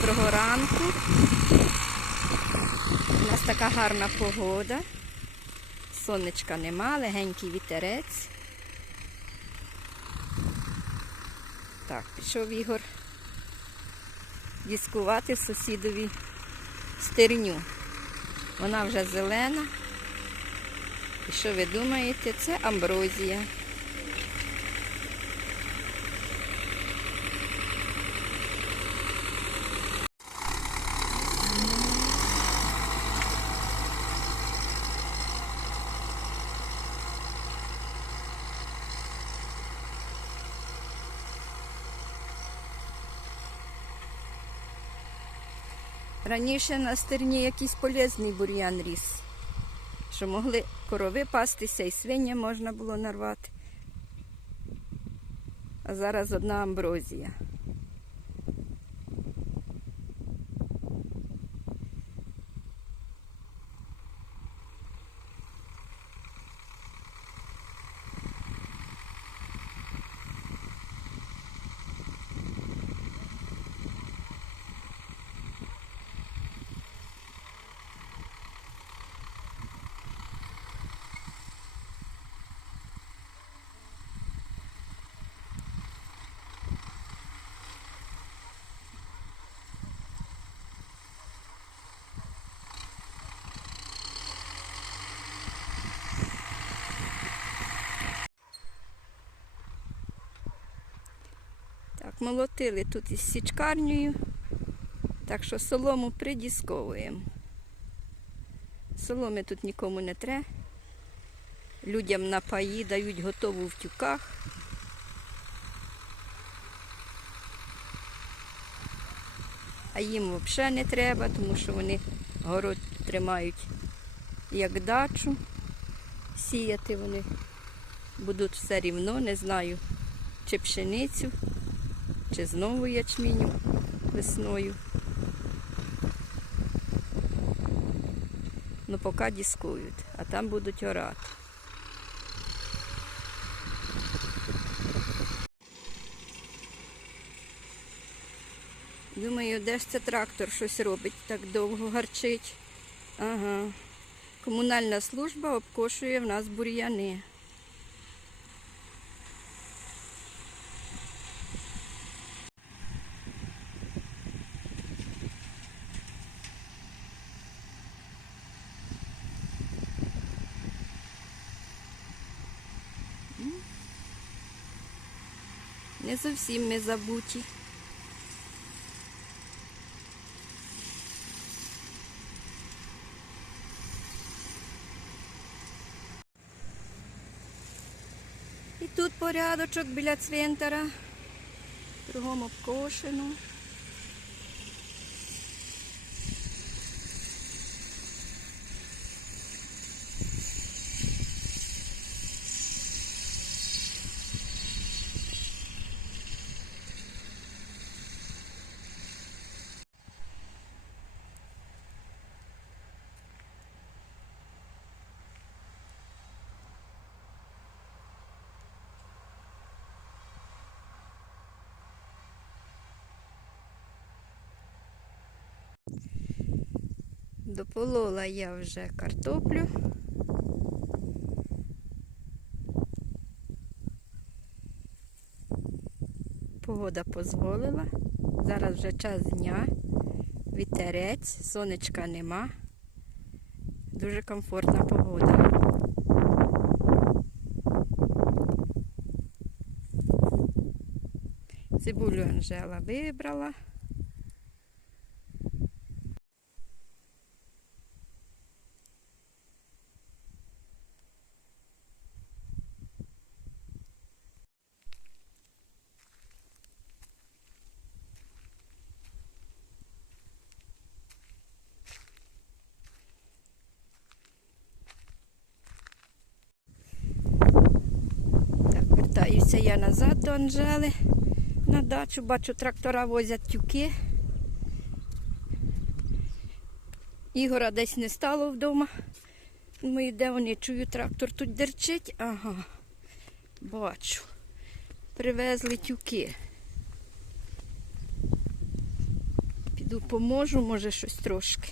Доброго ранку. У нас така гарна погода. Сонечка нема, легенький вітерець. Так, пішов Ігор дискувати сусідові стерню. Вона вже зелена. І що ви думаєте? Це амброзія. Раніше на стерні якийсь полезний бур'ян ріс, що могли корови пастися і свиня можна було нарвати. А зараз одна амброзія. Молотили тут із січкарнею, так що солому придісковуємо. Соломи тут нікому не треба. Людям на паї дають готову в тюках. А їм взагалі не треба, тому що вони город тримають як дачу. Сіяти вони будуть все рівно, не знаю, чи пшеницю, чи знову ячменю весною. Ну, поки дискують, а там будуть орати. Думаю, де ж це трактор щось робить, так довго гарчить. Ага. Комунальна служба обкошує в нас бур'яни. Не зовсім ми забуті. І тут порядочок біля цвинтара. Кругом обкошено. Дополола я вже картоплю. Погода дозволила. Зараз вже час дня, вітерець, сонечка нема. Дуже комфортна погода. Цибулю Анжела вибрала. Так, вертаюся я назад до Анжели на дачу. Бачу, трактора возять тюки. Ігора десь не стало вдома. Ми де вони чую, трактор тут дерчить. Ага, бачу. Привезли тюки. Піду поможу, може щось трошки.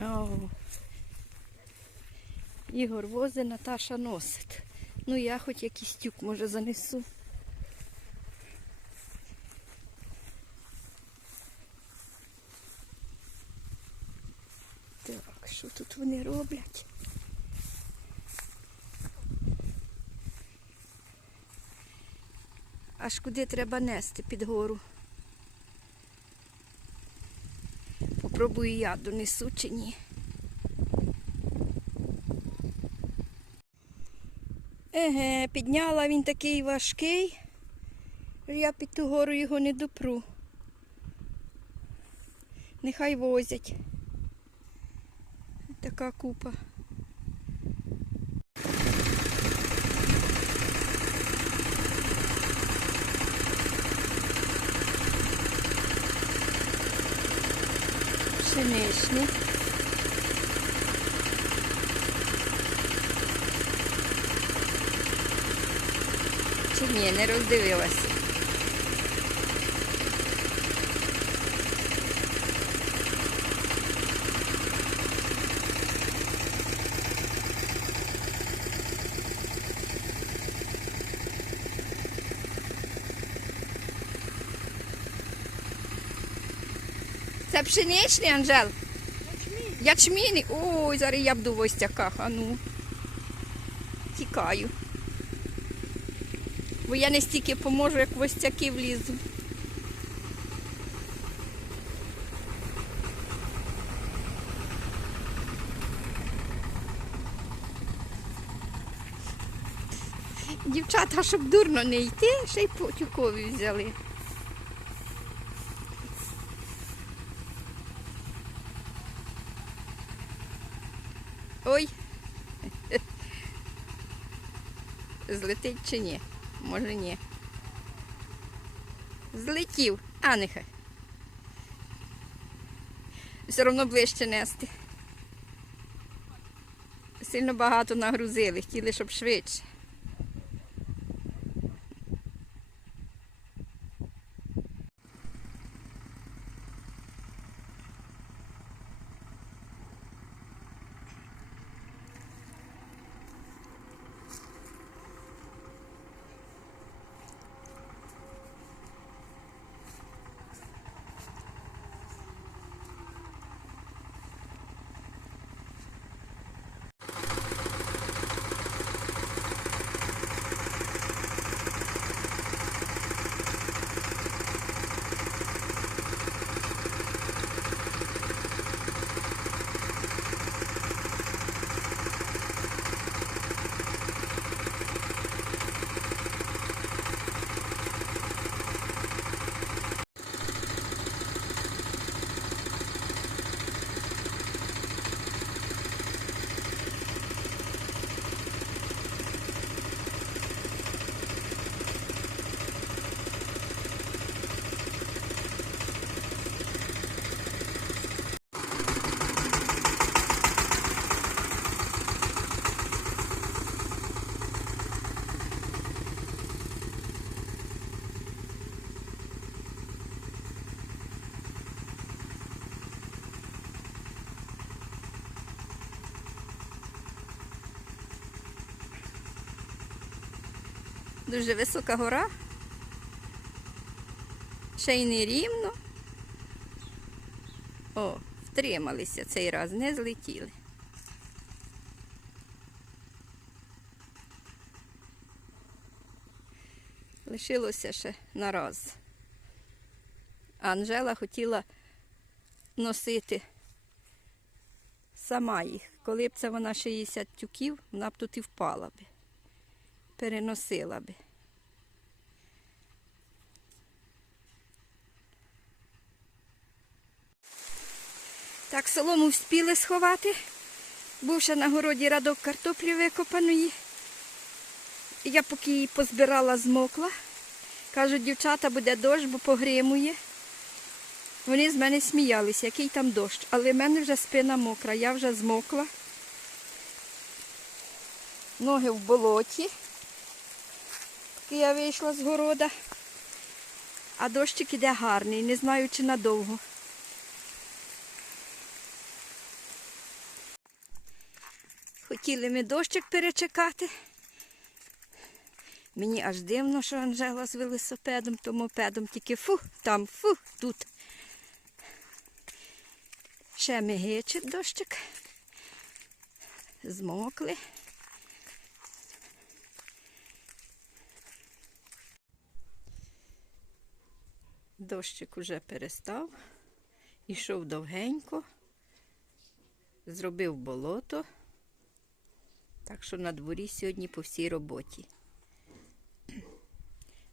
О. Ігор возить, Наташа носить. Ну я хоч якийсь тюк може занесу. Так, що тут вони роблять? Аж куди треба нести під гору? Попробую я донесу чи ні. Еге, підняла він такий важкий, я під ту гору його не допру. Нехай возять. Така купа. Пшеничні. Чи ні, не роздивилася. Це пшеничний, Анжел? Ячміни. Ой, зараз я буду в остяках, а ну. Тікаю. Бо я не стільки поможу, як в остяки влізу. Дівчата, щоб дурно не йти, ще й потюкові взяли. Ой. Злетить чи ні? Може ні. Злетів, а нехай. Все одно ближче нести. Сильно багато нагрузили, хотіли, щоб швидше. Дуже висока гора. Ще й не рівно. О, втрималися цей раз, не злетіли. Лишилося ще на раз. Анжела хотіла носити сама їх. Коли б це вона 60 тюків, вона б тут і впала би переносила би. Так, солому вспіли сховати. Був ще на городі радок картоплі викопаної. Я поки її позбирала, змокла. Кажуть, дівчата, буде дощ, бо погримує. Вони з мене сміялися, який там дощ, але в мене вже спина мокра, я вже змокла. Ноги в болоті. Я вийшла з города. А дощик іде гарний, не знаю, чи надовго. Хотіли ми дощик перечекати. Мені аж дивно, що Анжела з велосипедом, то мопедом, тільки фу, там, фу, тут. Ще мигичить дощик. Змокли. Дощик уже перестав, ішов довгенько, зробив болото. Так що на дворі сьогодні по всій роботі.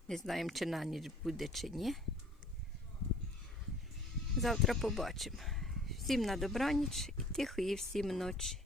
Не знаємо, чи на ніч буде, чи ні. Завтра побачимо. Всім на добраніч і тихої всім ночі.